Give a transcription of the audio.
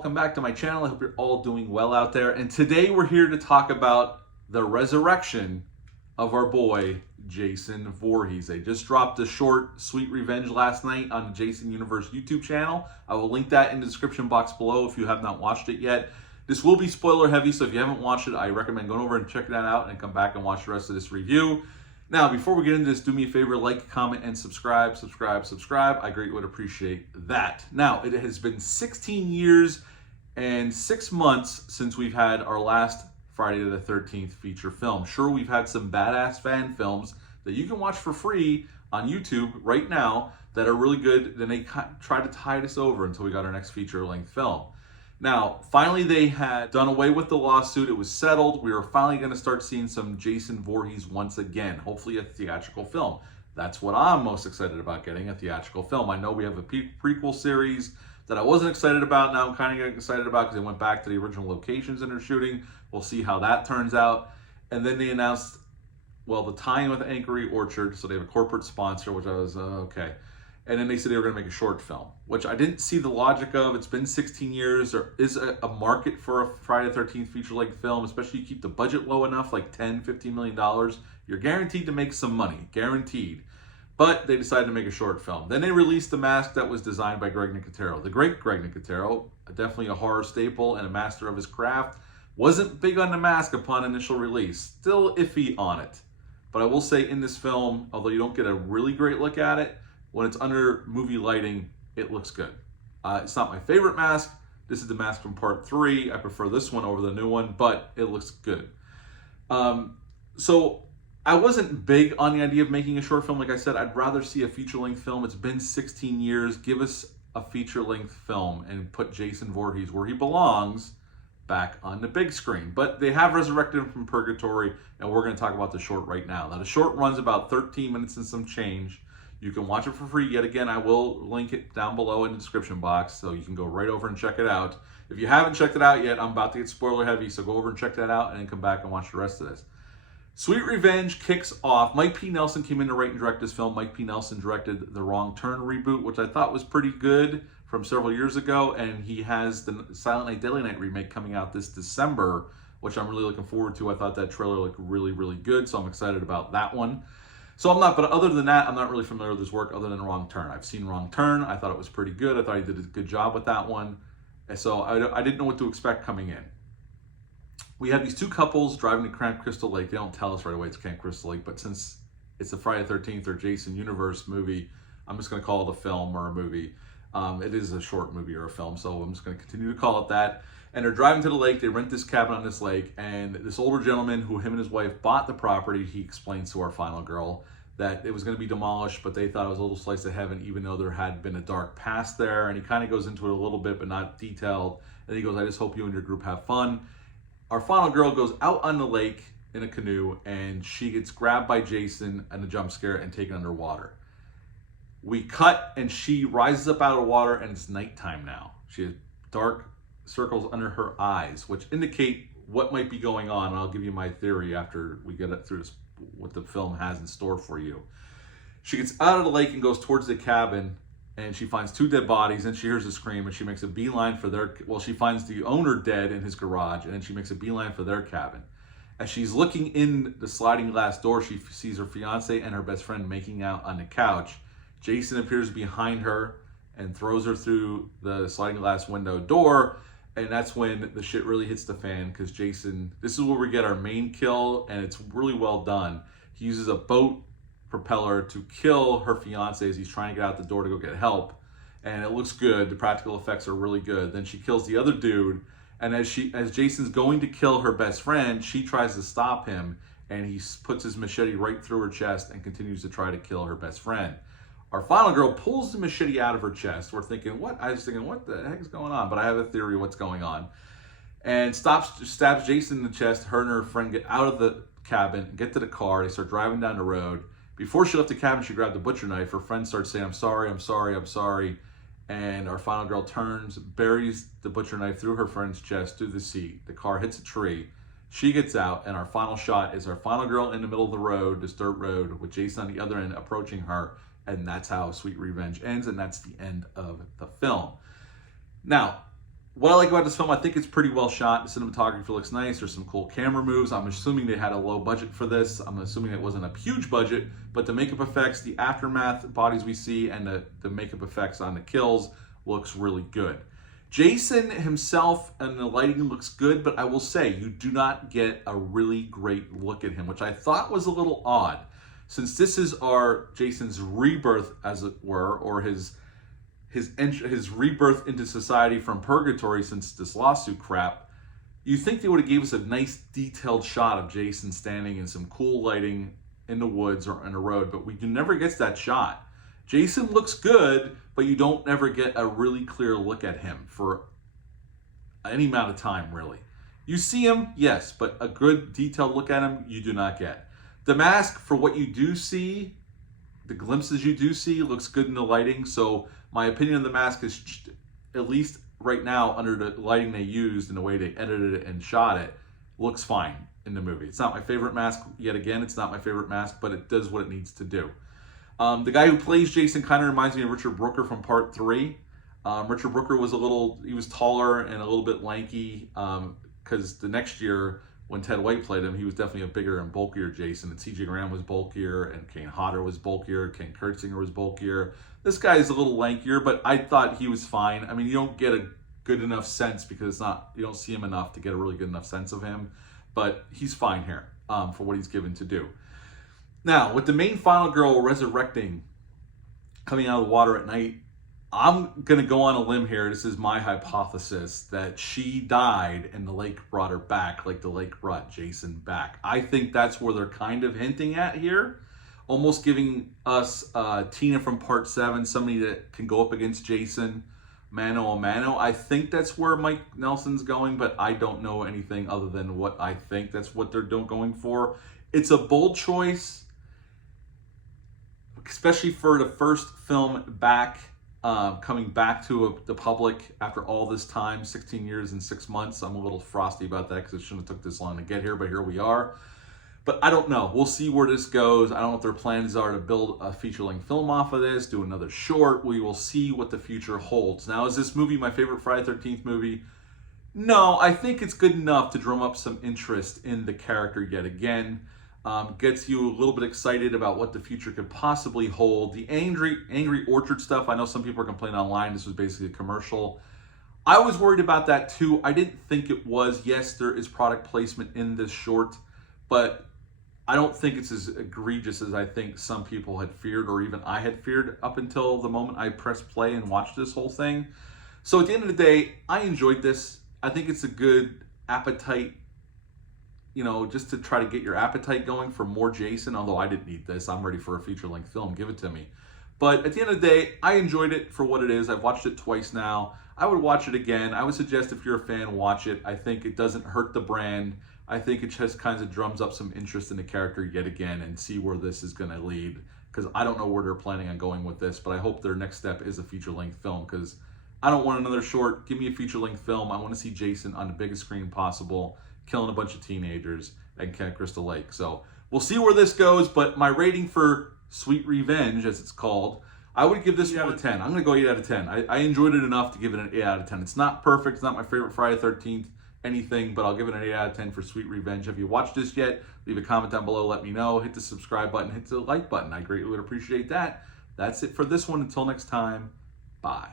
welcome back to my channel. I hope you're all doing well out there. And today we're here to talk about the resurrection of our boy, Jason Voorhees. They just dropped a short, Sweet Revenge last night on the Jason Universe YouTube channel. I will link that in the description box below if you have not watched it yet. This will be spoiler heavy, so if you haven't watched it, I recommend going over and checking that out and come back and watch the rest of this review. Now, before we get into this, do me a favor, like, comment, and subscribe. I greatly would appreciate that. Now, it has been 16 years and 6 months since we've had our last Friday the 13th feature film. Sure, we've had some badass fan films that you can watch for free on YouTube right now that are really good. Then they tried to tide us over until we got our next feature-length film. Now, finally, they had done away with the lawsuit. It was settled. We were finally going to start seeing some Jason Voorhees once again, hopefully a theatrical film. That's what I'm most excited about, getting a theatrical film. I know we have a prequel series that I wasn't excited about. Now I'm kind of getting excited about because they went back to the original locations and they're shooting. We'll see how that turns out. And then they announced, well, the tie-in with Anchory Orchard. So they have a corporate sponsor, which I was, okay. And then they said they were going to make a short film, which I didn't see the logic of. It's been 16 years. There is a market for a Friday the 13th feature-length film, especially if you keep the budget low enough, like $10, $15 million. You're guaranteed to make some money, guaranteed. But they decided to make a short film. Then they released the mask that was designed by Greg Nicotero. The great Greg Nicotero, definitely a horror staple and a master of his craft. Wasn't big on the mask upon initial release. Still iffy on it. But I will say in this film, although you don't get a really great look at it, when it's under movie lighting, it looks good. It's not my favorite mask. This is the mask from part 3. I prefer this one over the new one, but it looks good. So I wasn't big on the idea of making a short film. Like I said, I'd rather see a feature-length film. It's been 16 years. Give us a feature-length film and put Jason Voorhees where he belongs, back on the big screen. But they have resurrected him from purgatory, and we're going to talk about the short right now. Now, the short runs about 13 minutes and some change. You can watch it for free. Yet again, I will link it down below in the description box, so you can go right over and check it out. If you haven't checked it out yet, I'm about to get spoiler heavy, so go over and check that out and then come back and watch the rest of this. Sweet Revenge kicks off. Mike P. Nelson came in to write and direct this film. Mike P. Nelson directed the Wrong Turn reboot, which I thought was pretty good from several years ago, and he has the Silent Night, Deadly Night remake coming out this December, which I'm really looking forward to. I thought that trailer looked really, really good, so I'm excited about that one. So but other than that, I'm not really familiar with his work other than Wrong Turn. I've seen Wrong Turn. I thought it was pretty good. I thought he did a good job with that one. And so I didn't know what to expect coming in. We have these two couples driving to Camp Crystal Lake. They don't tell us right away it's Camp Crystal Lake, but since it's a Friday the 13th or Jason Universe movie, I'm just going to call it a film or a movie. It is a short movie or a film, so I'm just going to continue to call it that. And they're driving to the lake. They rent this cabin on this lake, and this older gentleman who him and his wife bought the property, he explains to our final girl that it was going to be demolished, but they thought it was a little slice of heaven, even though there had been a dark past there. And he kind of goes into it a little bit, but not detailed. And he goes, I just hope you and your group have fun. Our final girl goes out on the lake in a canoe, and she gets grabbed by Jason in a jump scare and taken underwater. We cut, and she rises up out of the water, and it's nighttime now. She has dark circles under her eyes, which indicate what might be going on. And I'll give you my theory after we get it through this, what the film has in store for you. She gets out of the lake and goes towards the cabin, and she finds 2 dead bodies, and she hears a scream, and she makes a beeline for their, well, she finds the owner dead in his garage, and then she makes a beeline for their cabin. As she's looking in the sliding glass door, she sees her fiance and her best friend making out on the couch. Jason appears behind her and throws her through the sliding glass window door, and that's when the shit really hits the fan, because Jason, this is where we get our main kill, and it's really well done. He uses a boat propeller to kill her fiance as he's trying to get out the door to go get help, and it looks good. The practical effects are really good. Then she kills the other dude, and as Jason's going to kill her best friend, she tries to stop him, and he puts his machete right through her chest and continues to try to kill her best friend. Our final girl pulls the machete out of her chest. We're thinking, what? I was thinking, what the heck is going on? But I have a theory of what's going on. And stabs Jason in the chest. Her and her friend get out of the cabin, get to the car. They start driving down the road. Before she left the cabin, she grabbed the butcher knife. Her friend starts saying, I'm sorry, I'm sorry, I'm sorry. And our final girl turns, buries the butcher knife through her friend's chest, through the seat. The car hits a tree. She gets out, and our final shot is our final girl in the middle of the road, this dirt road, with Jason on the other end approaching her. And that's how Sweet Revenge ends, and that's the end of the film. Now, What I like about this film, I think it's pretty well shot. The cinematography looks nice. There's some cool camera moves. I'm assuming they had a low budget for this. I'm assuming it wasn't a huge budget, but the makeup effects, the aftermath bodies we see, and the makeup effects on the kills looks really good. Jason himself and the lighting looks good, but I will say you do not get a really great look at him, which I thought was a little odd. Since this is our Jason's rebirth, as it were, or his rebirth into society from purgatory since this lawsuit crap, you think they would have gave us a nice detailed shot of Jason standing in some cool lighting in the woods or in a road, but we never get that shot. Jason looks good, but you don't ever get a really clear look at him for any amount of time, really. You see him, yes, but a good detailed look at him, you do not get. The mask, for what you do see, the glimpses you do see, looks good in the lighting, so my opinion of the mask is, at least right now, under the lighting they used and the way they edited it and shot it, looks fine in the movie. It's not my favorite mask, yet again, it's not my favorite mask, but it does what it needs to do. The guy who plays Jason kind of reminds me of Richard Brooker from Part 3. Richard Brooker was he was taller and a little bit lanky, because the next year, when Ted White played him, he was definitely a bigger and bulkier Jason. And C.J. Graham was bulkier, and Kane Hodder was bulkier, Ken Kurtzinger was bulkier. This guy is a little lankier, but I thought he was fine. I mean, you don't get a good enough sense because you don't see him enough to get a really good enough sense of him, but he's fine here for what he's given to do. Now, with the main final girl resurrecting, coming out of the water at night, I'm going to go on a limb here. This is my hypothesis that she died and the lake brought her back, like the lake brought Jason back. I think that's where they're kind of hinting at here, almost giving us Tina from Part 7, somebody that can go up against Jason, mano a mano. I think that's where Mike Nelson's going, but I don't know anything other than what I think that's what they're going for. It's a bold choice, especially for the first film back, coming back to the public after all this time, 16 years and 6 months. I'm a little frosty about that because it shouldn't have took this long to get here, but here we are. But I don't know. We'll see where this goes. I don't know what their plans are to build a feature-length film off of this, do another short. We will see what the future holds. Now, is this movie my favorite Friday the 13th movie? No, I think it's good enough to drum up some interest in the character yet again. Gets you a little bit excited about what the future could possibly hold. The Angry Orchard stuff, I know some people are complaining online, this was basically a commercial. I was worried about that too. I didn't think it was. Yes, there is product placement in this short, but I don't think it's as egregious as I think some people had feared, or even I had feared up until the moment I pressed play and watched this whole thing. So at the end of the day, I enjoyed this. I think it's a good appetite, just to try to get your appetite going for more Jason, although I didn't need this. I'm ready for a feature-length film. Give it to me. But at the end of the day, I enjoyed it for what it is. I've watched it twice now. I would watch it again. I would suggest if you're a fan, watch it. I think it doesn't hurt the brand. I think it just kind of drums up some interest in the character yet again and see where this is going to lead. Because I don't know where they're planning on going with this, but I hope their next step is a feature-length film, because I don't want another short. Give me a feature-length film. I want to see Jason on the biggest screen possible, killing a bunch of teenagers at Camp Crystal Lake. So we'll see where this goes, but my rating for Sweet Revenge, as it's called, I would give this 8 out of 10. I'm going to go 8 out of 10. I enjoyed it enough to give it an 8 out of 10. It's not perfect. It's not my favorite Friday the 13th anything, but I'll give it an 8 out of 10 for Sweet Revenge. Have you watched this yet? Leave a comment down below. Let me know. Hit the subscribe button. Hit the like button. I greatly would appreciate that. That's it for this one. Until next time, bye.